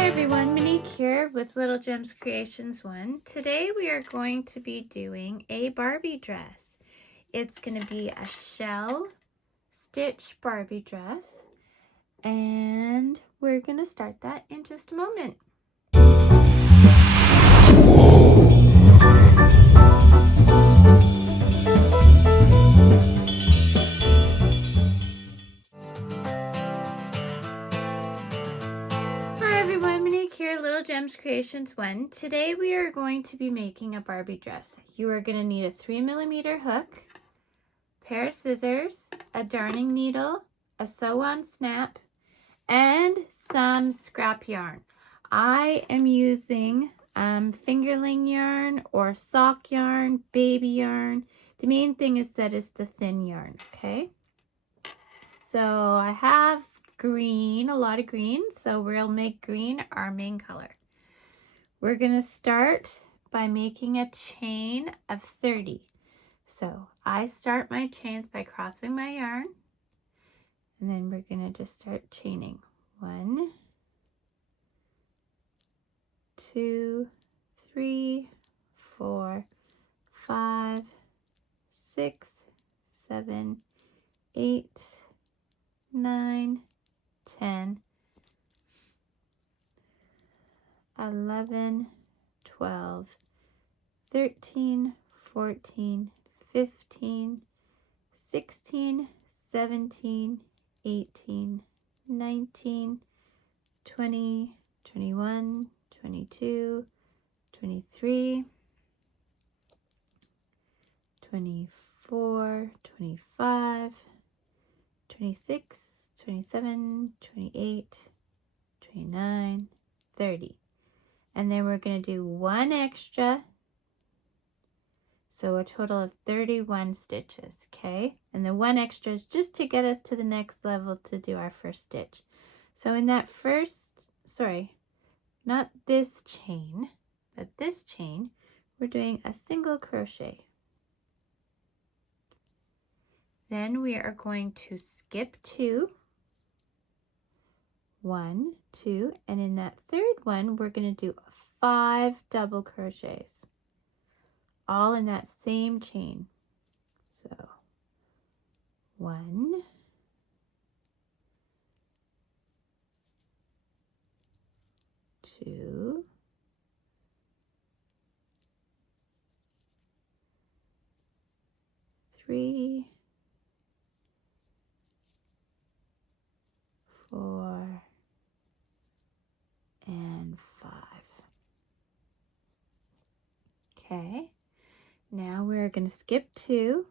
Hi everyone, Monique here with Little Gems Creations 1. Today we are going to be doing a Barbie dress. It's going to be a shell stitch Barbie dress, and we're going to start that in just a moment. Little Gems Creations 1. Today we are going to be making a Barbie dress. You are going to need a 3mm hook, pair of scissors, a darning needle, a sew-on snap, and some scrap yarn. I am using fingerling yarn or sock yarn, baby yarn. The main thing is that it's the thin yarn, okay? So I have green, a lot of green, so we'll make green our main color. We're going to start by making a chain of 30. So I start my chains by crossing my yarn, and then we're going to just start chaining. 1, 2, 3, 4, 5, 6, 7, 8, 9, 10, 11, 12, 13, 14, 15, 16, 17, 18, 19, 20, 21, 22, 23, 24, 25, 26, 27, 28, 29, 30. And then we're going to do one extra, so a total of 31 stitches, okay? And the one extra is just to get us to the next level to do our first stitch. So in that first, not this chain, but this chain, we're doing a single crochet. Then we are going to skip 2, 1, 2, and in that third one, we're going to do 5 double crochets, all in that same chain. So 1, 2, 3, 4, and 5. Okay, now we're going to skip 2,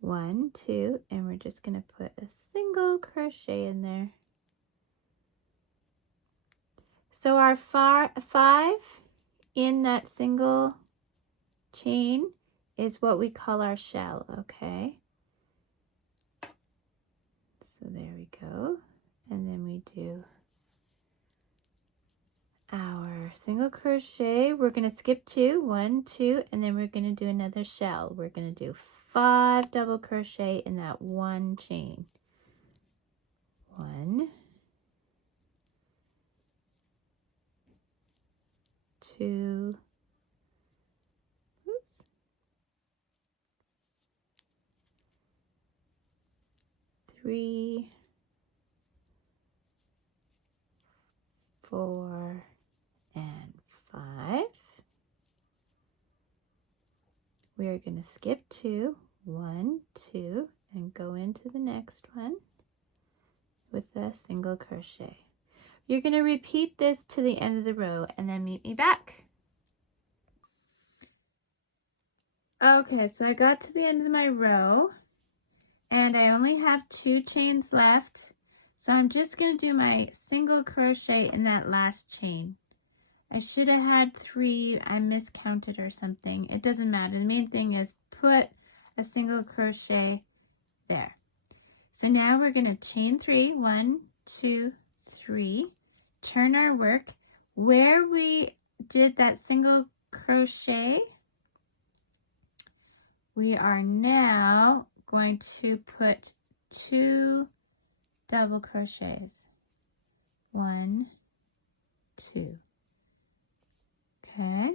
1, 2, and we're just going to put a single crochet in there. So our 5 in that single chain is what we call our shell, okay? So there we go. And then we do our single crochet. We're going to skip 2, 1, 2, and then we're going to do another shell. We're going to do 5 double crochet in that one chain. 1, 2, 3, 4, and 5. We are going to skip 2, 1, 2, and go into the next one with a single crochet. You're going to repeat this to the end of the row and then meet me back. Okay, so I got to the end of my row and I only have 2 chains left. So I'm just going to do my single crochet in that last chain. I should have had 3, I miscounted or something. It doesn't matter. The main thing is put a single crochet there. So now we're going to chain 3, 1, 2, 3, turn our work. Where we did that single crochet, we are now going to put 2 double crochets. 1, 2. Okay,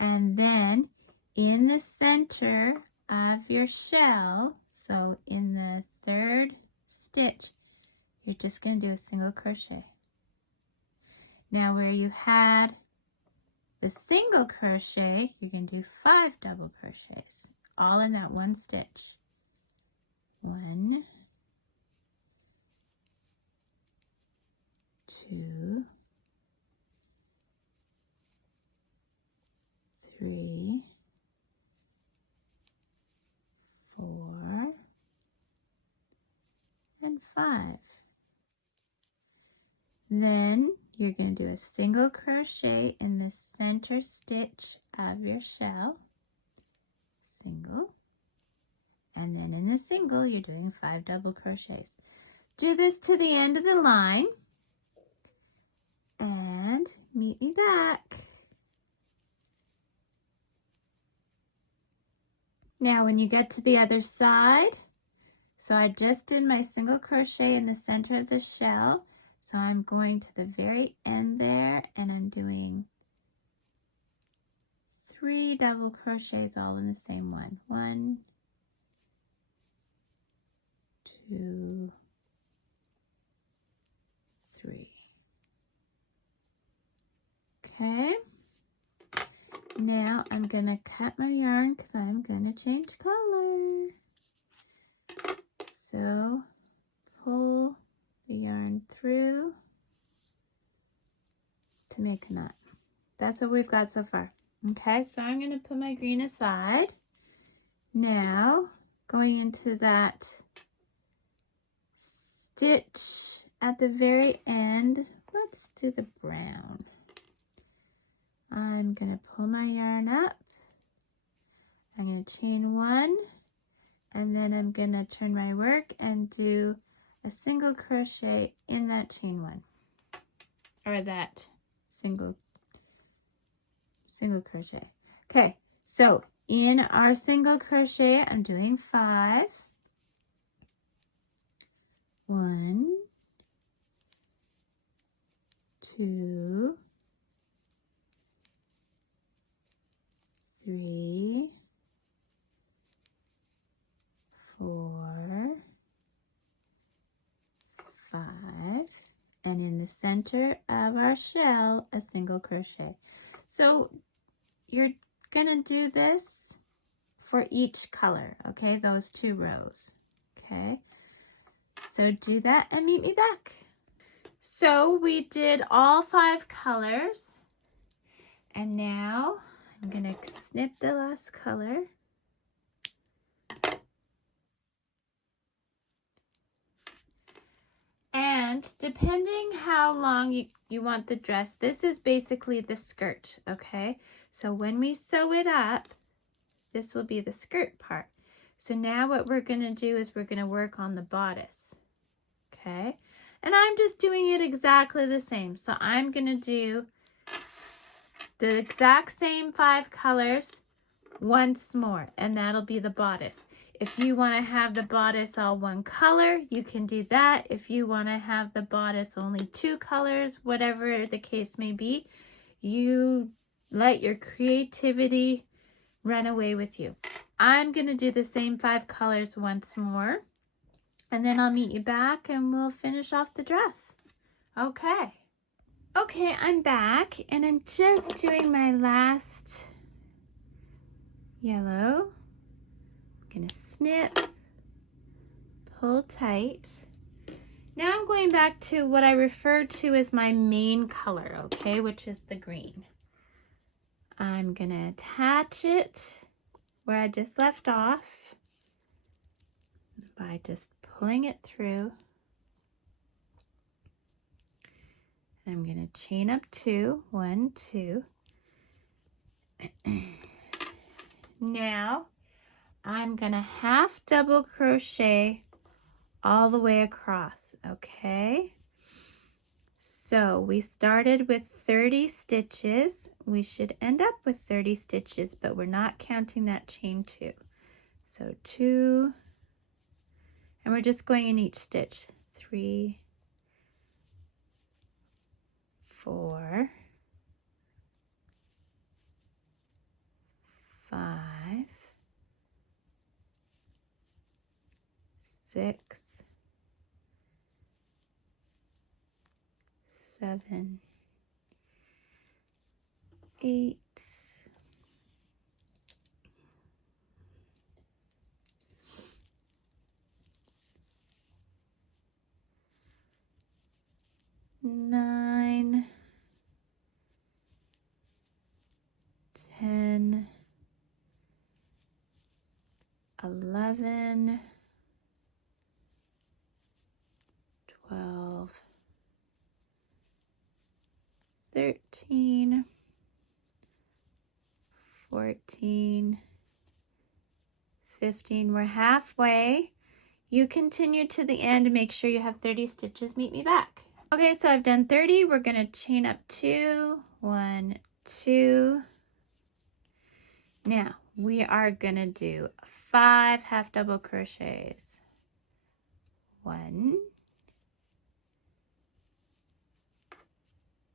and then in the center of your shell, so in the 3rd stitch, you're just going to do a single crochet. Now where you had the single crochet, you're going to do 5 double crochets, all in that one stitch. 1, 2, 3, 4, and 5. Then you're going to do a single crochet in the center stitch of your shell, single, and then in the single you're doing 5 double crochets. Do this to the end of the line and meet me back. Now when you get to the other side, so I just did my single crochet in the center of the shell, so I'm going to the very end there and I'm doing 3 double crochets all in the same one. 1, 2, 3. Okay, now I'm going to cut my yarn because I'm going to change color. So pull the yarn through to make a knot. That's what we've got so far. Okay, so I'm going to put my green aside. Now going into that stitch at the very end, let's do the brown. I'm going to pull my yarn up. I'm going to chain 1, and then I'm going to turn my work and do a single crochet in that chain 1, or that single crochet. Okay, so in our single crochet, I'm doing 5. 1, 2, 3, 4, 5, and in the center of our shell, a single crochet. So you're gonna do this for each color, okay, those 2 rows. Okay, so do that and meet me back. So we did all 5 colors, and now I'm gonna snip the last color. And depending how long you want the dress, this is basically the skirt, okay? So when we sew it up, this will be the skirt part. So now what we're going to do is we're going to work on the bodice, okay? And I'm just doing it exactly the same. So I'm going to do the exact same 5 colors once more, and that'll be the bodice. If you want to have the bodice all one color, you can do that. If you want to have the bodice only 2 colors, whatever the case may be, you let your creativity run away with you. I'm going to do the same 5 colors once more, and then I'll meet you back and we'll finish off the dress. Okay. Okay, I'm back, and I'm just doing my last yellow. I'm going to snip, pull tight. Now I'm going back to what I referred to as my main color, okay, which is the green. I'm going to attach it where I just left off by just pulling it through. I'm going to chain up 2, 1, 2. Now I'm going to half double crochet all the way across, okay? So we started with 30 stitches. We should end up with 30 stitches, but we're not counting that chain 2. So 2, and we're just going in each stitch. 3, 4, 5, 6, 7, 8, 9, 10, 11, 12, 13, 14, 15. We're halfway. You continue to the end and make sure you have 30 stitches. Meet me back. Okay, so I've done 30. We're going to chain up 2, 1, 2. Now, we are going to do 5 half double crochets. 1,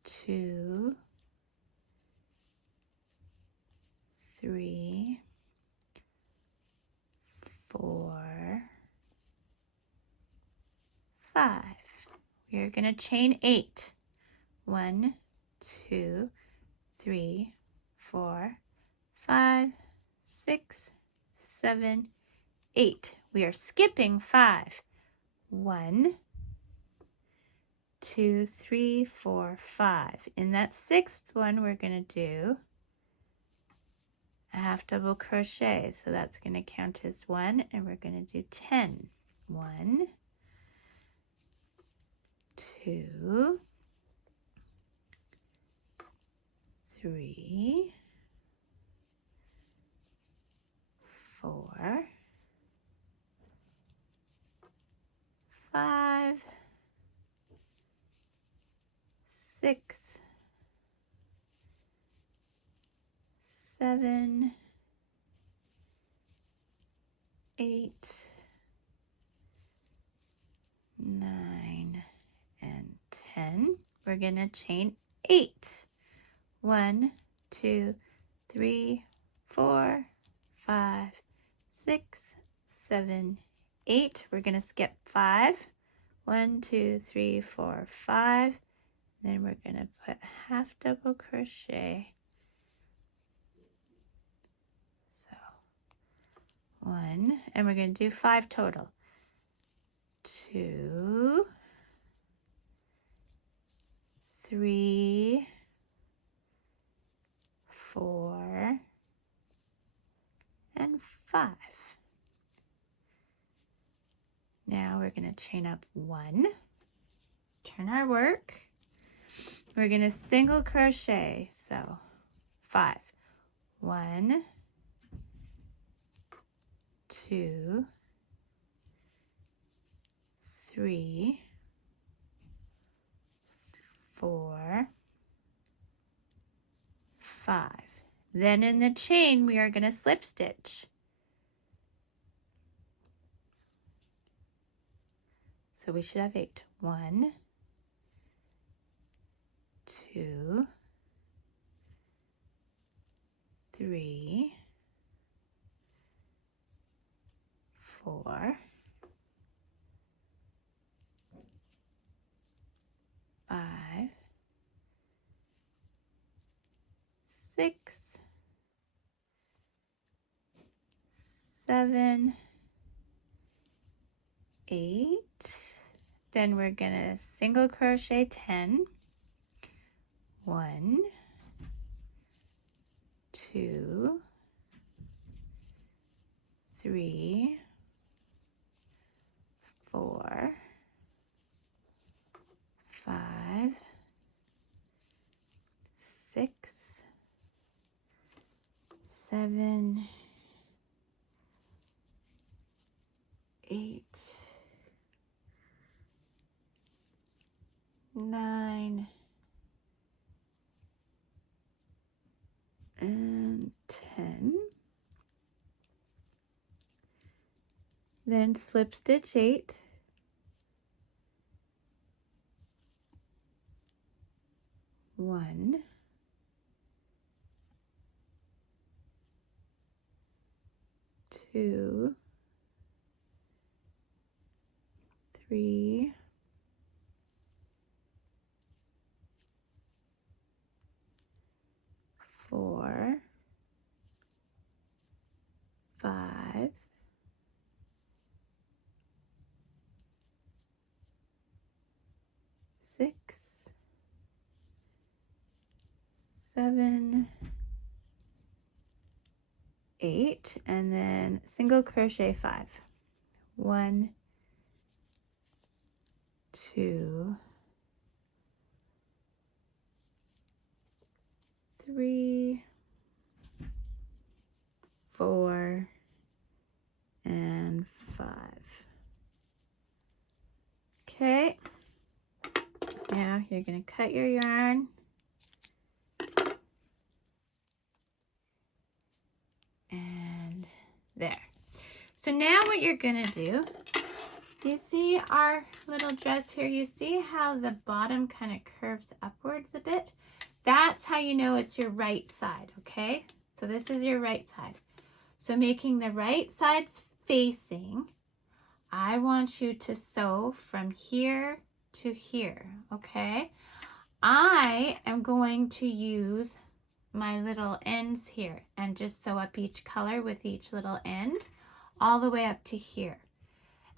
2, 3, 4, 5. We are going to chain 8. 1, 2, 3, 4, 5, 6, 7, 8. We are skipping 5. 1, 2, 3, 4, 5. In that 6th one, we're going to do a half double crochet. So that's going to count as 1, and we're going to do 10. 1, 2, 3, 4, 5, 6, 7, 8, 9, and 10. We're going to chain 8. 1, 2, 3, 4, 5, 6, 7, 8. We're going to skip 5. 1, 2, 3, 4, 5. Then we're going to put half double crochet. So 1, and we're going to do 5 total. 2, 3, 4, and 5. Now we're going to chain up 1, turn our work. We're going to single crochet, so 5. 1, 2, 3, 4, 5. Then in the chain, we are going to slip stitch. So we should have 8. 1, 2, 3, 4, 5, 6, 7, 8. Then we're going to single crochet 10. 1, 2, 3, 4, 5, 6, 7, 8, 9, and 10. Then slip stitch 8. 1, 2, 3, 4, 5, 6, 7, 8, and then single crochet 5. 1, 2, 3, 4, and 5. Okay, now you're going to cut your yarn. And there. So now what you're going to do, you see our little dress here, you see how the bottom kind of curves upwards a bit? That's how you know it's your right side, okay? So this is your right side. So making the right sides facing, I want you to sew from here to here, okay? I am going to use my little ends here and just sew up each color with each little end all the way up to here.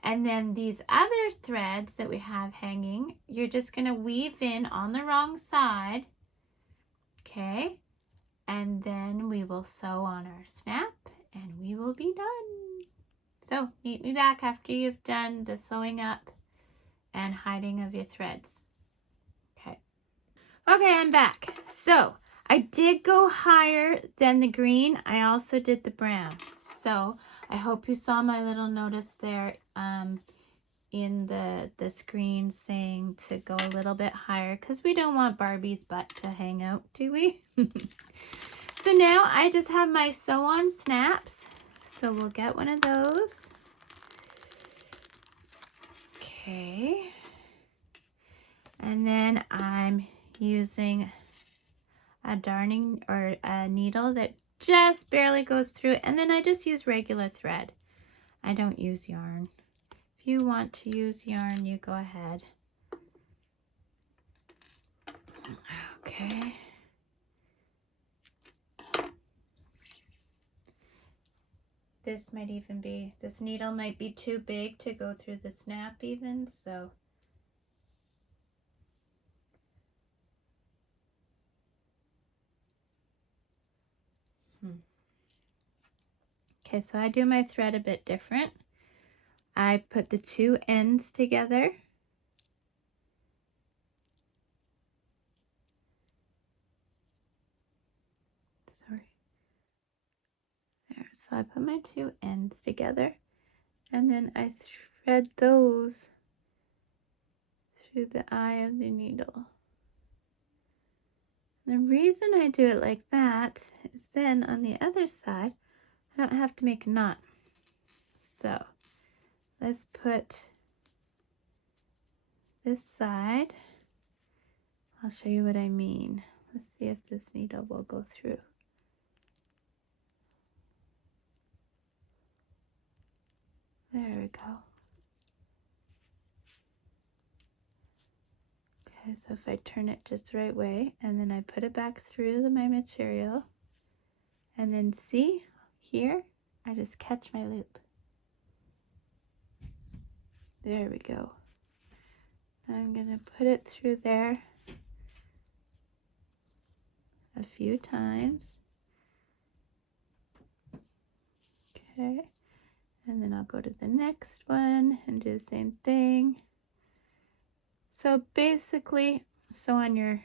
And then these other threads that we have hanging, you're just going to weave in on the wrong side, okay? And then we will sew on our snap and we will be done. So meet me back after you've done the sewing up and hiding of your threads. Okay. Okay, I'm back. So I did go higher than the green. I also did the brown. So I hope you saw my little notice there in the screen saying to go a little bit higher because we don't want Barbie's butt to hang out, do we? So now I just have my sew on snaps. So we'll get one of those. Okay. And then I'm using a darning or a needle that just barely goes through, and then I just use regular thread. I don't use yarn. If you want to use yarn, you go ahead. Okay. This might even be, this needle might be too big to go through the snap even, so. Okay, so I do my thread a bit different. I put the two ends together. Sorry. There, so I put my two ends together and then I thread those through the eye of the needle. The reason I do it like that is then on the other side, I don't have to make a knot. So let's put this side. I'll show you what I mean. Let's see if this needle will go through. There we go. Okay, so if I turn it just the right way and then I put it back through my material and then see here, I just catch my loop. There we go. Now I'm going to put it through there a few times. Okay, and then I'll go to the next one and do the same thing. So basically, sew on your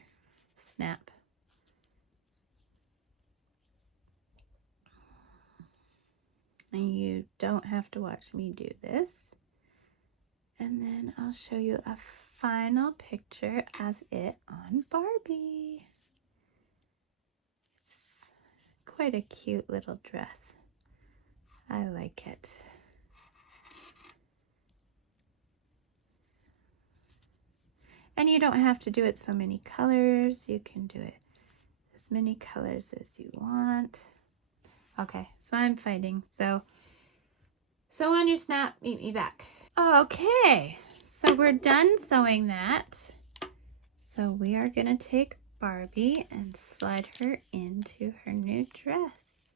snap. And you don't have to watch me do this. And then I'll show you a final picture of it on Barbie. It's quite a cute little dress. I like it. And you don't have to do it so many colors. You can do it as many colors as you want. Okay, so I'm fighting. So sew on your snap, meet me back. Okay, so we're done sewing that. So we are gonna take Barbie and slide her into her new dress.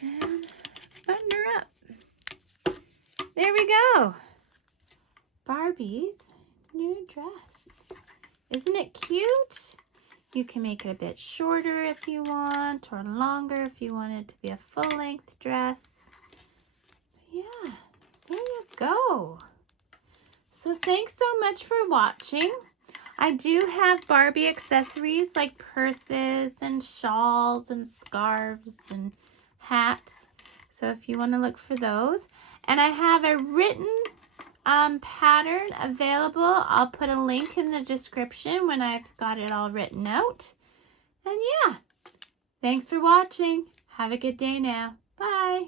And button her up. There we go. Barbie's new dress. Isn't it cute? You can make it a bit shorter if you want, or longer if you want it to be a full-length dress. Yeah, there you go. So thanks so much for watching. I do have Barbie accessories like purses and shawls and scarves and hats. So if you want to look for those. And I have a written pattern available. I'll put a link in the description when I've got it all written out. And yeah, thanks for watching. Have a good day now. Bye.